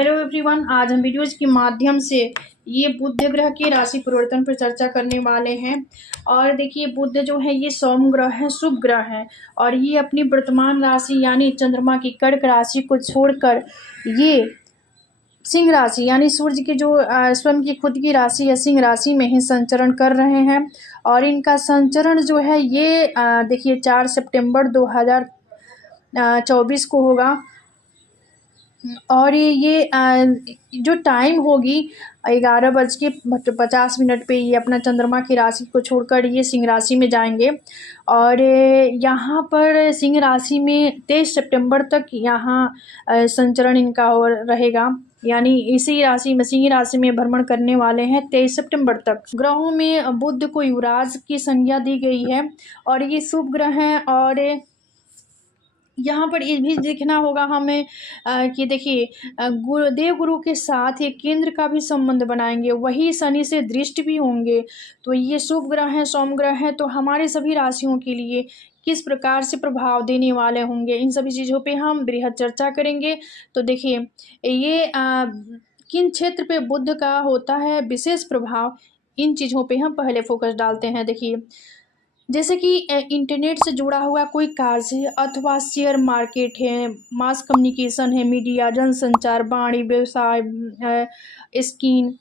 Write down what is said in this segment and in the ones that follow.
Hello everyone, आज हम videos के माध्यम से ये बुध ग्रह के राशि परिवर्तन पर चर्चा करने वाले हैं। और देखिए, बुध जो है ये सोम ग्रह है, शुभ ग्रह है, और ये अपनी वर्तमान राशि यानी चंद्रमा की कर्क राशि को छोड़कर ये सिंह राशि यानी सूर्य की जो स्वयं की खुद की राशि है सिंह राशि में ही संचरण कर रहे हैं। और इनका संचरण जो है ये देखिए 4 सितंबर 2024 को होगा। और ये जो टाइम होगी 11:50 पे ये अपना चंद्रमा की राशि को छोड़कर ये सिंह राशि में जाएंगे। और यहाँ पर सिंह राशि में 23 सितंबर तक यहाँ संचरण इनका और रहेगा, यानी इसी राशि में सिंह राशि में भ्रमण करने वाले हैं 23 सितंबर तक। ग्रहों में बुध को युवराज की संज्ञा दी गई है और ये शुभ ग्रह हैं। और यहाँ पर ये भी देखना होगा हमें कि देखिए देव गुरु के साथ ये केंद्र का भी संबंध बनाएंगे, वही शनि से दृष्ट भी होंगे। तो ये शुभ ग्रह हैं, सोम ग्रह हैं, तो हमारे सभी राशियों के लिए किस प्रकार से प्रभाव देने वाले होंगे, इन सभी चीज़ों पे हम बृहद चर्चा करेंगे। तो देखिए ये किन क्षेत्र पे बुध का होता है विशेष प्रभाव, इन चीज़ों पे हम पहले फोकस डालते हैं। देखिए जैसे कि इंटरनेट से जुड़ा हुआ कोई कार्य है अथवा शेयर मार्केट है, मास कम्युनिकेशन है, मीडिया, जनसंचार, वाणिज्य, व्यवसाय, स्किन,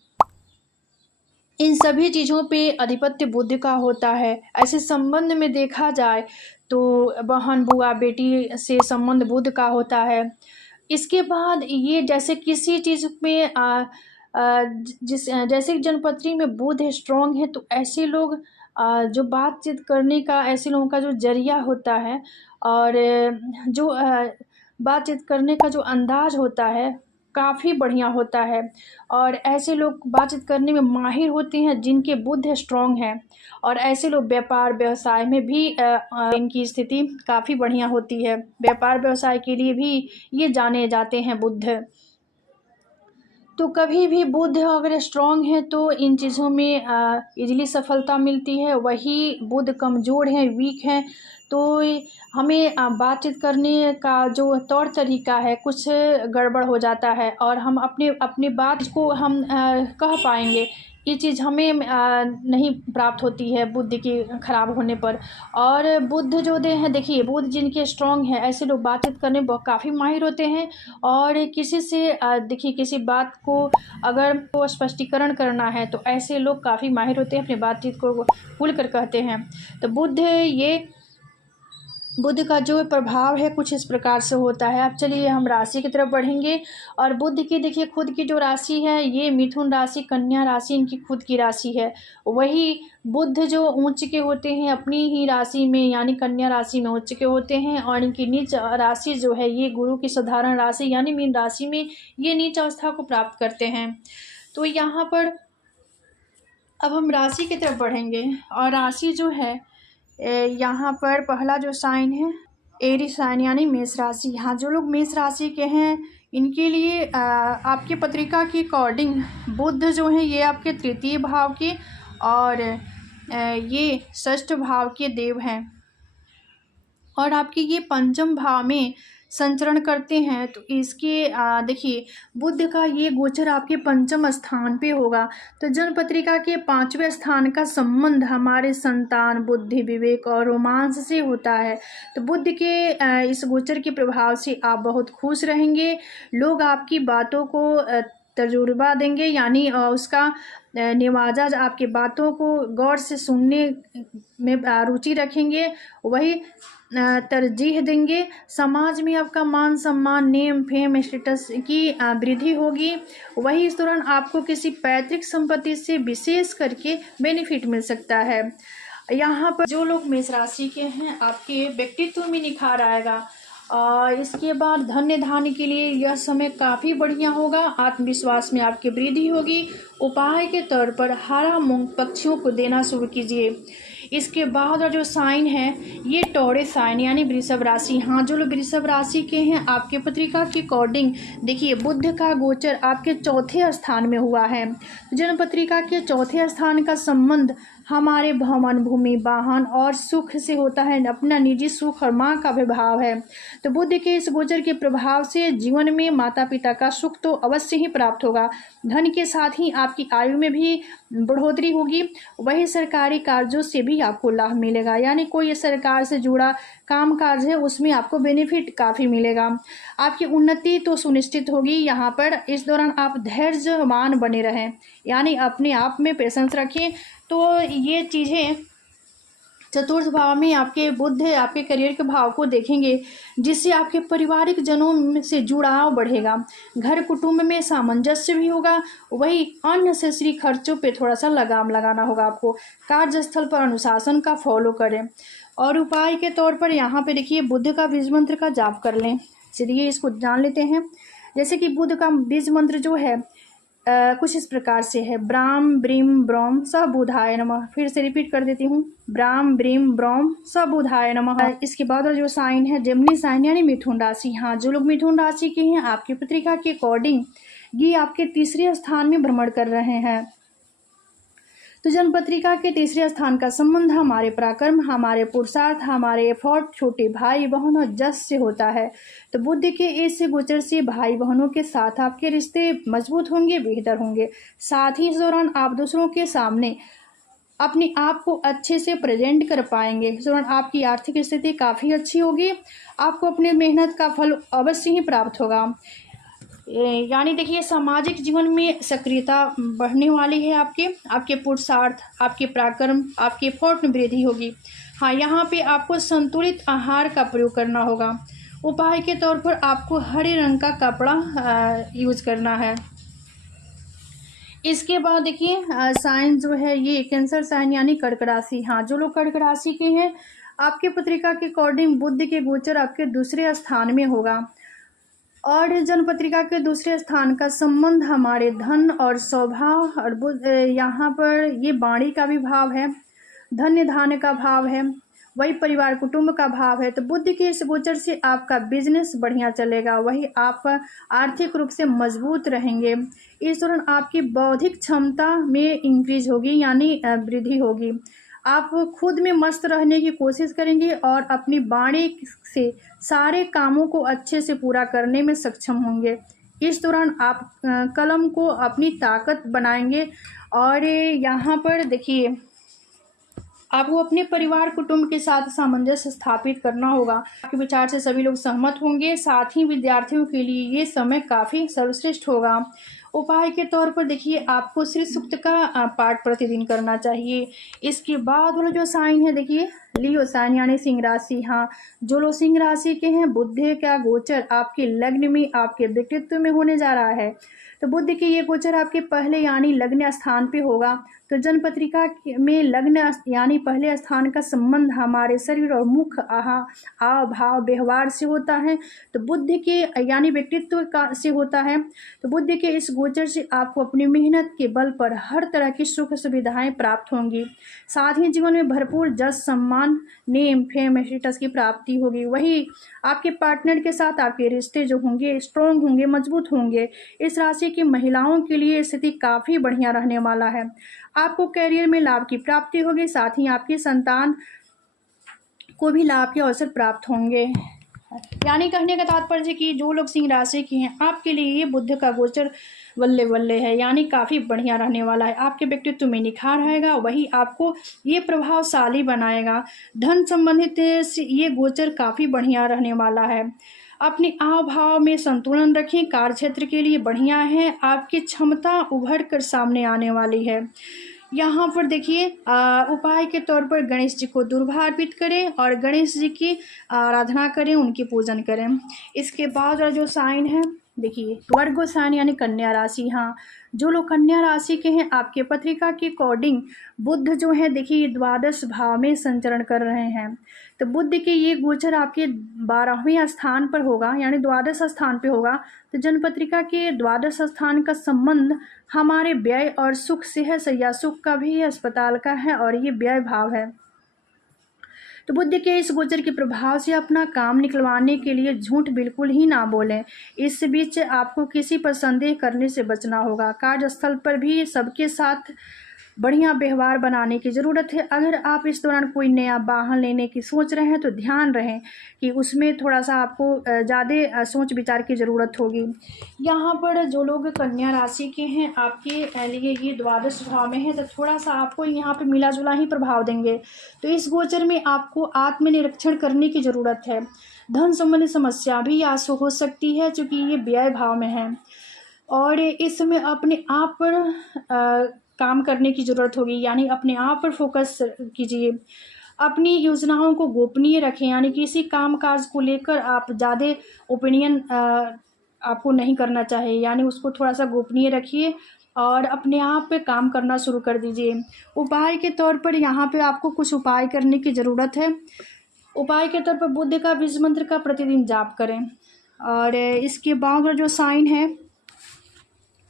इन सभी चीज़ों पे अधिपत्य बुध का होता है। ऐसे संबंध में देखा जाए तो बहन, बुआ, बेटी से संबंध बुध का होता है। इसके बाद ये जैसे किसी चीज़ में जैसे जनपत्री में बुध है, स्ट्रॉन्ग है, तो ऐसे लोग जो बातचीत करने का, ऐसे लोगों का जो जरिया होता है और जो बातचीत करने का जो अंदाज होता है काफ़ी बढ़िया होता है। और ऐसे लोग बातचीत करने में माहिर होते हैं जिनके बुध स्ट्रॉन्ग है। और ऐसे लोग व्यापार व्यवसाय में भी इनकी स्थिति काफ़ी बढ़िया होती है। व्यापार व्यवसाय के लिए भी ये जाने जाते हैं बुध। तो कभी भी बुध अगर स्ट्रॉन्ग है तो इन चीज़ों में इजीली सफलता मिलती है। वही बुध कमज़ोर है, वीक है, तो हमें बातचीत करने का जो तौर तरीका है कुछ गड़बड़ हो जाता है और हम अपनी बात को हम कह पाएंगे, ये चीज़ हमें नहीं प्राप्त होती है बुद्धि के खराब होने पर। और बुध जो दे हैं, देखिए बुध जिनके स्ट्रॉन्ग है ऐसे लोग बातचीत करने में काफ़ी माहिर होते हैं। और किसी से देखिए किसी बात को अगर को स्पष्टीकरण करना है तो ऐसे लोग काफ़ी माहिर होते हैं, अपनी बातचीत को खुल कर कहते हैं। तो बुध का जो प्रभाव है कुछ इस प्रकार से होता है। अब चलिए हम राशि की तरफ बढ़ेंगे। और बुध की देखिए खुद की जो राशि है ये मिथुन राशि, कन्या राशि इनकी खुद की राशि है। वही बुध जो उच्च के होते हैं अपनी ही राशि में यानी कन्या राशि में उच्च के होते हैं, और इनकी नीच राशि जो है ये गुरु की साधारण राशि यानी मीन राशि में ये नीच अवस्था को प्राप्त करते हैं। तो यहाँ पर अब हम राशि की तरफ बढ़ेंगे। और राशि जो है यहाँ पर पहला जो साइन है एरी साइन यानी मेष राशि। यहाँ जो लोग मेष राशि के हैं इनके लिए आपके पत्रिका के अकॉर्डिंग बुध जो है ये आपके तृतीय भाव के और ये षष्ठ भाव के देव हैं और आपके ये पंचम भाव में संचरण करते हैं। तो इसके देखिए बुध का ये गोचर आपके पंचम स्थान पे होगा। तो जन्म पत्रिका के 5वें स्थान का संबंध हमारे संतान, बुद्धि, विवेक और रोमांस से होता है। तो बुध के इस गोचर के प्रभाव से आप बहुत खुश रहेंगे। लोग आपकी बातों को तजुर्बा देंगे यानी उसका नवाजा, आपकी बातों को गौर से सुनने में रुचि रखेंगे, वही तरजीह देंगे। समाज में आपका मान सम्मान, नेम फेम, स्टेटस की वृद्धि होगी। वही इस दौरान आपको किसी पैतृक संपत्ति से विशेष करके बेनिफिट मिल सकता है। यहाँ पर जो लोग मेष राशि के हैं आपके व्यक्तित्व में निखार आएगा। इसके बाद धन्य धान्य के लिए यह समय काफ़ी बढ़िया होगा। आत्मविश्वास में आपकी वृद्धि होगी। उपाय के तौर पर हरा मूंग पक्षियों को देना शुरू कीजिए। इसके बाद जो साइन है ये टॉरस साइन यानी वृषभ राशि। हाँ, जो लोग वृषभ राशि के हैं आपके पत्रिका के अकॉर्डिंग देखिए बुध का गोचर आपके चौथे स्थान में हुआ है। जन्म पत्रिका के चौथे स्थान का संबंध हमारे भवन, भूमि, वाहन और सुख से होता है, अपना निजी सुख और माँ का विभाव है। तो बुध के इस गोचर के प्रभाव से जीवन में माता पिता का सुख तो अवश्य ही प्राप्त होगा। धन के साथ ही आपकी आयु में भी बढ़ोतरी होगी। वही सरकारी कार्यों से भी आपको लाभ मिलेगा, यानी कोई सरकार से जुड़ा काम काज है उसमें आपको बेनिफिट काफ़ी मिलेगा। आपकी उन्नति तो सुनिश्चित होगी। यहाँ पर इस दौरान आप धैर्यवान बने रहें, यानी अपने आप में पेशेंस रखें। तो ये चीज़ें चतुर्थ भाव में आपके बुध आपके करियर के भाव को देखेंगे, जिससे आपके पारिवारिक जनों से जुड़ाव बढ़ेगा। घर कुटुंब में सामंजस्य भी होगा। वही अननेसेसरी खर्चों पे थोड़ा सा लगाम लगाना होगा आपको। कार्यस्थल पर अनुशासन का फॉलो करें। और उपाय के तौर पर यहाँ पे देखिए बुध का बीज मंत्र का जाप कर लें। चलिए इसको जान लेते हैं। जैसे कि बुध का बीज मंत्र जो है कुछ इस प्रकार से है, ब्राम ब्रीम ब्रोम स बुधाय नमः। फिर से रिपीट कर देती हूँ, ब्राम ब्रीम ब्रोम स बुधाय नमः। इसके बाद और जो साइन है जेमिनी साइन यानी मिथुन राशि। हाँ, जो लोग मिथुन राशि के हैं आपकी पत्रिका के अकॉर्डिंग ये आपके तीसरे स्थान में भ्रमण कर रहे हैं। तो जन्म पत्रिका के तीसरे स्थान का संबंध हमारे पराक्रम, हमारे पुरुषार्थ, हमारे एफर्ट, छोटे भाई बहन और जस से होता है। तो बुध के इस गोचर से भाई बहनों के साथ आपके रिश्ते मजबूत होंगे, बेहतर होंगे। साथ ही इस दौरान आप दूसरों के सामने अपने आप को अच्छे से प्रेजेंट कर पाएंगे। इस दौरान आपकी आर्थिक स्थिति काफ़ी अच्छी होगी। आपको अपनी मेहनत का फल अवश्य ही प्राप्त होगा। यानी देखिए सामाजिक जीवन में सक्रियता बढ़ने वाली है। आपके पुरुषार्थ, आपके पराक्रम, आपके एफर्ट में वृद्धि होगी। हाँ, यहाँ पे आपको संतुलित आहार का प्रयोग करना होगा। उपाय के तौर पर आपको हरे रंग का कपड़ा यूज करना है। इसके बाद देखिए साइन जो है ये कैंसर साइन यानी कर्क राशि। हाँ, जो लोग कर्क राशि के हैं आपके पत्रिका के अकॉर्डिंग बुध के गोचर आपके दूसरे स्थान में होगा। और जन्म पत्रिका के दूसरे स्थान का संबंध हमारे धन और स्वभाव और बुध, यहाँ पर ये वाणी का भी भाव है, धन्य धान्य का भाव है, वही परिवार कुटुंब का भाव है। तो बुध के इस गोचर से आपका बिजनेस बढ़िया चलेगा। वही आप आर्थिक रूप से मजबूत रहेंगे। इस दौरान आपकी बौद्धिक क्षमता में इंक्रीज होगी, यानी वृद्धि होगी। आप खुद में मस्त रहने की कोशिश करेंगे और अपनी वाणी से सारे कामों को अच्छे से पूरा करने में सक्षम होंगे। इस दौरान आप कलम को अपनी ताकत बनाएंगे। और यहाँ पर देखिए आपको अपने परिवार कुटुंब के साथ सामंजस्य स्थापित करना होगा। आपके विचार से सभी लोग सहमत होंगे। साथ ही विद्यार्थियों के लिए ये समय काफ़ी सर्वश्रेष्ठ होगा। उपाय के तौर पर देखिए आपको श्री सूक्त का पाठ प्रतिदिन करना चाहिए। इसके बाद वाला जो साइन है देखिए लियो साइन यानी सिंह राशि। हाँ, जो लोग सिंह राशि के हैं बुध का गोचर आपके लग्न में, आपके व्यक्तित्व में होने जा रहा है। तो बुध के ये गोचर आपके पहले यानी लग्न स्थान पे होगा। तो जन्म पत्रिका में लग्न यानी पहले स्थान का संबंध हमारे शरीर और मुख आव भाव व्यवहार से होता है। तो बुध के यानी व्यक्तित्व का से होता है। तो बुध के इस गोचर से आपको अपनी मेहनत के बल पर हर तरह की सुख सुविधाएं प्राप्त होंगी। साथ ही जीवन में भरपूर जस, सम्मान, नेम, फेम, स्टेटस की प्राप्ति होगी। वही आपके पार्टनर के साथ आपके रिश्ते जो होंगे स्ट्रॉन्ग होंगे, मजबूत होंगे। इस राशि की महिलाओं के लिए स्थिति काफ़ी बढ़िया रहने वाला है। आपको करियर में लाभ की प्राप्ति होगी। साथ ही आपकी संतान को भी लाभ के अवसर प्राप्त होंगे। यानी कहने का तात्पर्य कि जो लोग सिंह राशि के हैं आपके लिए ये बुध का गोचर बल्ले बल्ले है, यानी काफ़ी बढ़िया रहने वाला है। आपके व्यक्तित्व में निखार आएगा, वही आपको ये प्रभावशाली बनाएगा। धन संबंधित ये गोचर काफ़ी बढ़िया रहने वाला है। अपने आव भाव में संतुलन रखें। कार्य क्षेत्र के लिए बढ़िया है। आपकी क्षमता उभर कर सामने आने वाली है। यहाँ पर देखिए उपाय के तौर पर गणेश जी को दुर्वा अर्पित करें और गणेश जी की आराधना करें, उनकी पूजन करें। इसके बाद जो साइन है देखिए वर्गो साइन यानी कन्या राशि। हाँ, जो लोग कन्या राशि के हैं आपके पत्रिका के अकॉर्डिंग बुध जो है देखिए द्वादश भाव में संचरण कर रहे हैं। तो बुध के ये गोचर आपके 12वें स्थान पर होगा, यानी द्वादश स्थान पे होगा। तो जन्म पत्रिका के द्वादश स्थान का संबंध हमारे व्यय और सुख से है। सैया सुख का भी है, अस्पताल का है और ये व्यय भाव है। तो बुध के इस गोचर के प्रभाव से अपना काम निकलवाने के लिए झूठ बिल्कुल ही ना बोलें। इस बीच आपको किसी पर संदेह करने से बचना होगा। कार्यस्थल पर भी सबके साथ बढ़िया व्यवहार बनाने की ज़रूरत है। अगर आप इस दौरान कोई नया वाहन लेने की सोच रहे हैं तो ध्यान रहे कि उसमें थोड़ा-सा आपको ज़्यादा सोच विचार की ज़रूरत होगी। यहाँ पर जो लोग कन्या राशि के हैं, आपके लिए ये द्वादश भाव में है, तो थोड़ा-सा आपको यहाँ पे मिला-जुला ही प्रभाव देंगे। तो इस गोचर में आपको आत्मनिरीक्षण करने की ज़रूरत है। धन संबंधी समस्या भी यहाँ से हो सकती है, चूँकि ये व्यय भाव में है और इस समय अपने आप पर काम करने की ज़रूरत होगी, यानी अपने आप पर फोकस कीजिए। अपनी योजनाओं को गोपनीय रखें, यानी किसी काम-काज को लेकर आप ज़्यादा ओपिनियन आपको नहीं करना चाहिए, यानी उसको थोड़ा-सा गोपनीय रखिए और अपने आप पे काम करना शुरू कर दीजिए। उपाय के तौर पर यहाँ पे आपको कुछ उपाय करने की ज़रूरत है। उपाय के तौर पर बुद्ध का बीज मंत्र का प्रतिदिन जाप करें और इसके बाद जो साइन है,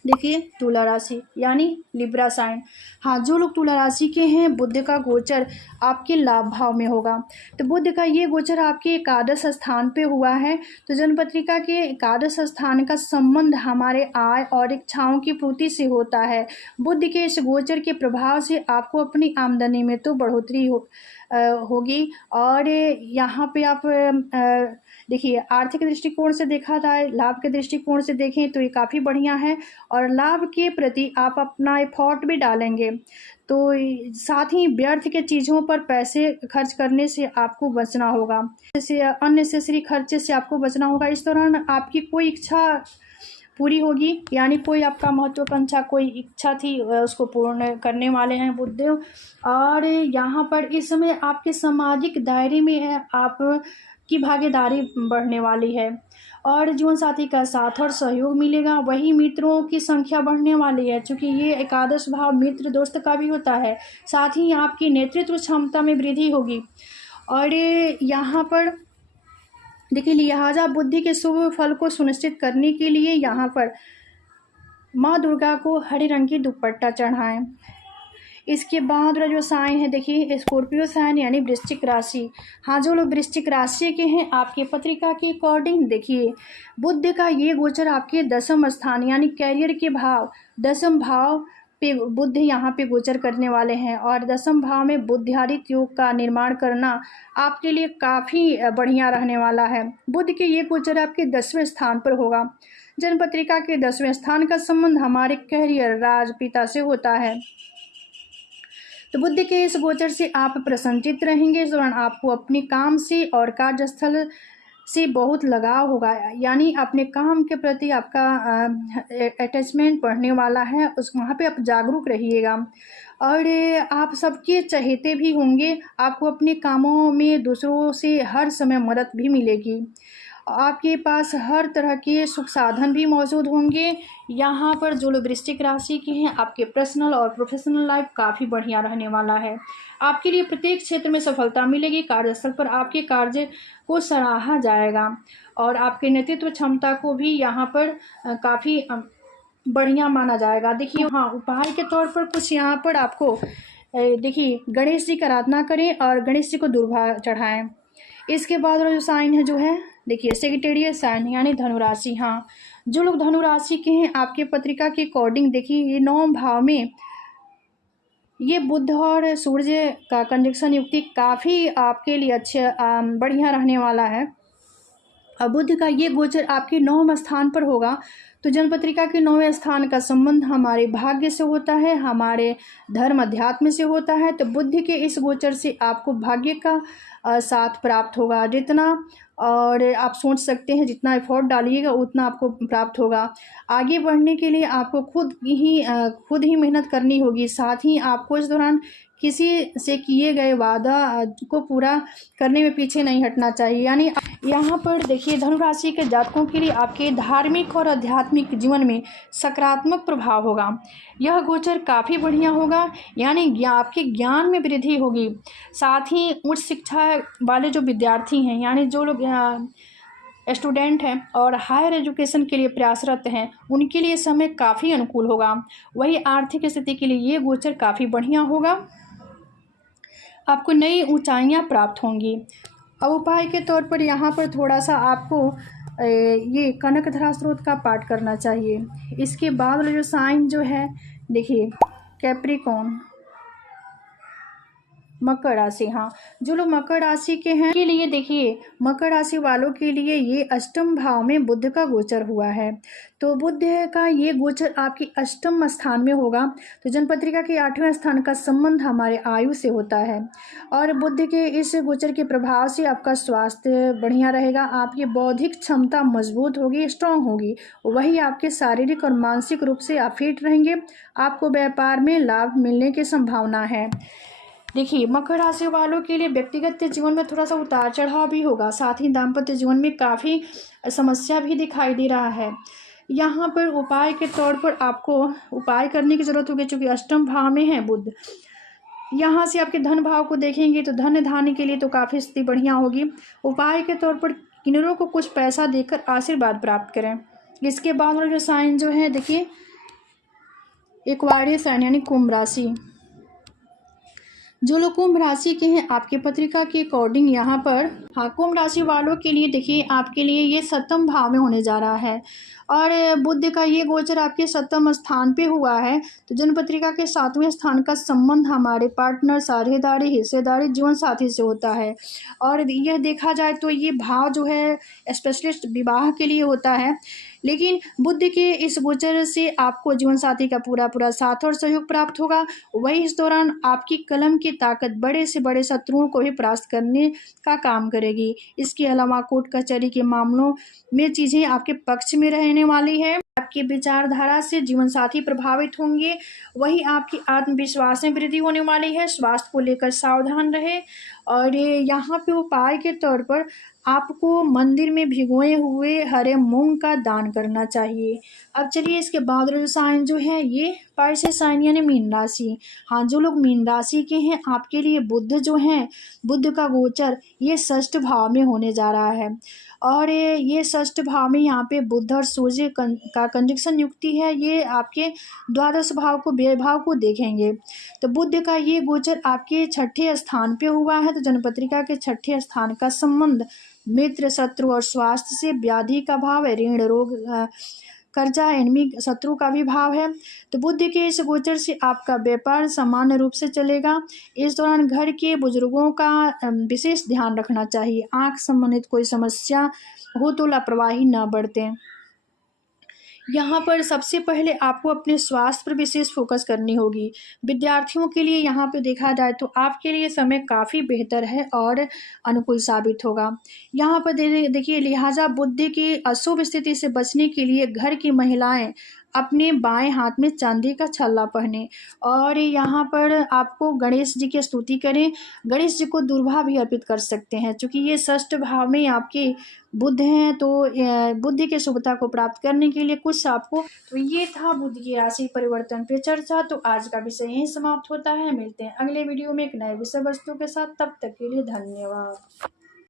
देखिए तुला राशि यानी लिब्रा साइन। हाँ, जो लोग तुला राशि के हैं, बुध का गोचर आपके लाभ भाव में होगा। तो बुध का ये गोचर आपके एकादश स्थान पे हुआ है। तो जन्मपत्रिका के एकादश स्थान का संबंध हमारे आय और इच्छाओं की पूर्ति से होता है। बुध के इस गोचर के प्रभाव से आपको अपनी आमदनी में तो बढ़ोतरी होगी और यहाँ पे आप देखिए आर्थिक दृष्टिकोण से देखा जाए, लाभ के दृष्टिकोण से देखें तो ये काफ़ी बढ़िया है और लाभ के प्रति आप अपना एफर्ट भी डालेंगे। तो साथ ही व्यर्थ के चीज़ों पर पैसे खर्च करने से आपको बचना होगा, जैसे अननेसेसरी खर्चे से आपको बचना होगा। इस दौरान आपकी कोई इच्छा पूरी होगी, यानी कोई आपका महत्वाकांक्षा कोई इच्छा थी उसको पूर्ण करने वाले हैं बुधदेव। और यहाँ पर इस समय आपके सामाजिक दायरे में है, आप की भागीदारी बढ़ने वाली है और जीवन साथी का साथ और सहयोग मिलेगा। वही मित्रों की संख्या बढ़ने वाली है, क्योंकि ये एकादश भाव मित्र दोस्त का भी होता है। साथ ही आपकी नेतृत्व क्षमता में वृद्धि होगी और यहाँ पर देखिए लिहाजा बुद्धि के शुभ फल को सुनिश्चित करने के लिए यहाँ पर माँ दुर्गा को हरे रंग की दुपट्टा चढ़ाएं। इसके बाद जो साइन है, देखिए स्कॉर्पियो साइन यानी वृश्चिक राशि। हाँ, जो लोग वृश्चिक राशि के हैं, आपके पत्रिका के अकॉर्डिंग देखिए बुध का ये गोचर आपके दसम स्थान यानी कैरियर के भाव, दसम भाव पे बुध यहाँ पे गोचर करने वाले हैं और दसम भाव में बुद्धियादित्य योग का निर्माण करना आपके लिए काफ़ी बढ़िया रहने वाला है। बुध के ये गोचर आपके 10वें स्थान पर होगा। जन्मपत्रिका के 10वें स्थान का संबंध हमारे कैरियर राज पिता से होता है। तो बुध के इस गोचर से आप प्रसन्नचित्त रहेंगे। इस दौरान आपको अपने काम से और कार्यस्थल से बहुत लगाव होगा, यानी अपने काम के प्रति आपका अटैचमेंट बढ़ने वाला है, उस वहाँ पे आप जागरूक रहिएगा और आप सबके चहेते भी होंगे। आपको अपने कामों में दूसरों से हर समय मदद भी मिलेगी। आपके पास हर तरह के सुख साधन भी मौजूद होंगे। यहाँ पर जो लोग वृश्चिक राशि के हैं, आपके पर्सनल और प्रोफेशनल लाइफ काफ़ी बढ़िया रहने वाला है। आपके लिए प्रत्येक क्षेत्र में सफलता मिलेगी। कार्यस्थल पर आपके कार्य को सराहा जाएगा और आपके नेतृत्व क्षमता को भी यहाँ पर काफ़ी बढ़िया माना जाएगा। देखिए हाँ, उपाय के तौर पर कुछ यहाँ पर आपको देखिए गणेश जी की आराधना करें और गणेश जी को दूर्वा चढ़ाएं। इसके बाद जो साइन है, जो है देखिए सेक्रेटेरियल साइन यानी धनुराशि। हाँ, जो लोग धनुराशि के हैं, आपके पत्रिका के अकॉर्डिंग देखिए ये 9 भाव में ये बुध और सूर्य का कंजक्शन युक्ति काफ़ी आपके लिए अच्छे बढ़िया रहने वाला है। अब बुध का ये गोचर आपके 9वें स्थान पर होगा। तो जन्मपत्रिका के 9वें स्थान का संबंध हमारे भाग्य से होता है, हमारे धर्म अध्यात्म से होता है। तो बुध के इस गोचर से आपको भाग्य का साथ प्राप्त होगा। जितना और आप सोच सकते हैं, जितना एफर्ट डालिएगा उतना आपको प्राप्त होगा। आगे बढ़ने के लिए आपको खुद ही मेहनत करनी होगी। साथ ही आपको इस दौरान किसी से किए गए वादा को पूरा करने में पीछे नहीं हटना चाहिए। यानी यहाँ पर देखिए धनुराशि के जातकों के लिए आपके धार्मिक और आध्यात्मिक जीवन में सकारात्मक प्रभाव होगा। यह गोचर काफ़ी बढ़िया होगा, यानी आपके ज्ञान में वृद्धि होगी। साथ ही उच्च शिक्षा वाले जो विद्यार्थी हैं, यानी जो लोग स्टूडेंट हैं और हायर एजुकेशन के लिए प्रयासरत हैं, उनके लिए समय काफ़ी अनुकूल होगा। वही आर्थिक स्थिति के लिए ये गोचर काफ़ी बढ़िया होगा। आपको नई ऊंचाइयां प्राप्त होंगी। अब उपाय के तौर पर यहाँ पर थोड़ा सा आपको ये कनकधरा स्त्रोत का पाठ करना चाहिए। इसके बाद जो साइन जो है देखिए कैप्रिकॉर्न, मकर राशि, हाँ, जो लोग मकर राशि के हैं के लिए देखिए, मकर राशि वालों के लिए ये अष्टम भाव में बुध का गोचर हुआ है। तो बुध का ये गोचर आपकी अष्टम स्थान में होगा। तो जन्मपत्रिका के 8वें स्थान का संबंध हमारे आयु से होता है और बुध के इस गोचर के प्रभाव से आपका स्वास्थ्य बढ़िया रहेगा, आपकी बौद्धिक क्षमता मजबूत होगी, स्ट्रांग होगी। वही आपके शारीरिक और मानसिक रूप से आप फिट रहेंगे। आपको व्यापार में लाभ मिलने की संभावना है। देखिए, मकर राशि वालों के लिए व्यक्तिगत जीवन में थोड़ा सा उतार चढ़ाव भी होगा, साथ ही दाम्पत्य जीवन में काफ़ी समस्या भी दिखाई दे रहा है। यहाँ पर उपाय के तौर पर आपको उपाय करने की ज़रूरत होगी, चूँकि अष्टम भाव में है बुध। यहाँ से आपके धन भाव को देखेंगे तो धन धान्य के लिए तो काफ़ी स्थिति बढ़िया होगी। उपाय के तौर पर किन्नरों को कुछ पैसा देकर आशीर्वाद प्राप्त करें। इसके बाद वाला साइन जो है देखिए, एक्वारियस साइन यानी कुंभ राशि। जो लोग कुंभ राशि के हैं, आपके पत्रिका के अकॉर्डिंग यहाँ पर, हाँ, कुंभ राशि वालों के लिए देखिए, आपके लिए ये सप्तम भाव में होने जा रहा है और बुध का ये गोचर आपके सप्तम स्थान पे हुआ है। तो जन्मपत्रिका के 7वें स्थान का संबंध हमारे पार्टनर, साझेदारी, हिस्सेदारी, जीवन साथी से होता है और यह देखा जाए तो ये भाव जो है स्पेशलिस्ट विवाह के लिए होता है। लेकिन बुध के इस गोचर से आपको जीवन साथी का पूरा साथ और सहयोग प्राप्त होगा। वही इस दौरान आपकी कलम की ताकत बड़े से बड़े शत्रुओं को भी परास्त करने का काम करेगी। इसके अलावा कोर्ट कचहरी के मामलों में चीज़ें आपके पक्ष में रहने वाली है। आपकी विचारधारा से जीवन साथी प्रभावित होंगे। वही आपकी आत्मविश्वास में वृद्धि होने वाली है। स्वास्थ्य को लेकर सावधान रहे और यहाँ पे उपाय के तौर पर आपको मंदिर में भिगोए हुए हरे मूंग का दान करना चाहिए। अब चलिए, इसके बाद वाला साइन जो है ये पाइसेस साइन यानी मीन राशि। हाँ, जो लोग मीन राशि के हैं, आपके लिए बुध जो है, बुध का गोचर ये षष्ठ भाव में होने जा रहा है और ये षष्ठ भाव में यहाँ पे बुध और सूर्य का कंजक्शन युक्ति है। ये आपके द्वादश भाव को, व्यय भाव को देखेंगे। तो बुध का ये गोचर आपके 6ठे स्थान पे हुआ है। तो जन्मपत्रिका के 6ठे स्थान का संबंध मित्र, शत्रु और स्वास्थ्य से, व्याधि का भाव है, ऋण, रोग, कर्जा, एनिमी, शत्रु का भी भाव है। तो बुध के इस गोचर से आपका व्यापार सामान्य रूप से चलेगा। इस दौरान घर के बुजुर्गों का विशेष ध्यान रखना चाहिए। आंख संबंधित कोई समस्या हो तो लापरवाही न बरतें। यहाँ पर सबसे पहले आपको अपने स्वास्थ्य पर विशेष फोकस करनी होगी। विद्यार्थियों के लिए यहाँ पे देखा जाए तो आपके लिए समय काफ़ी बेहतर है और अनुकूल साबित होगा। यहाँ पर देखिए, लिहाजा बुध की अशुभ स्थिति से बचने के लिए घर की महिलाएं अपने बाएं हाथ में चांदी का छल्ला पहने और यहाँ पर आपको गणेश जी की स्तुति करें। गणेश जी को दुर्वा भी अर्पित कर सकते हैं, क्योंकि ये षष्ठ भाव में आपके बुध हैं। तो बुद्धि की शुभता को प्राप्त करने के लिए कुछ आपको, तो ये था बुध की राशि परिवर्तन पे चर्चा। तो आज का विषय यहीं समाप्त होता है। मिलते हैं अगले वीडियो में एक नए विषय वस्तु के साथ। तब तक के लिए धन्यवाद।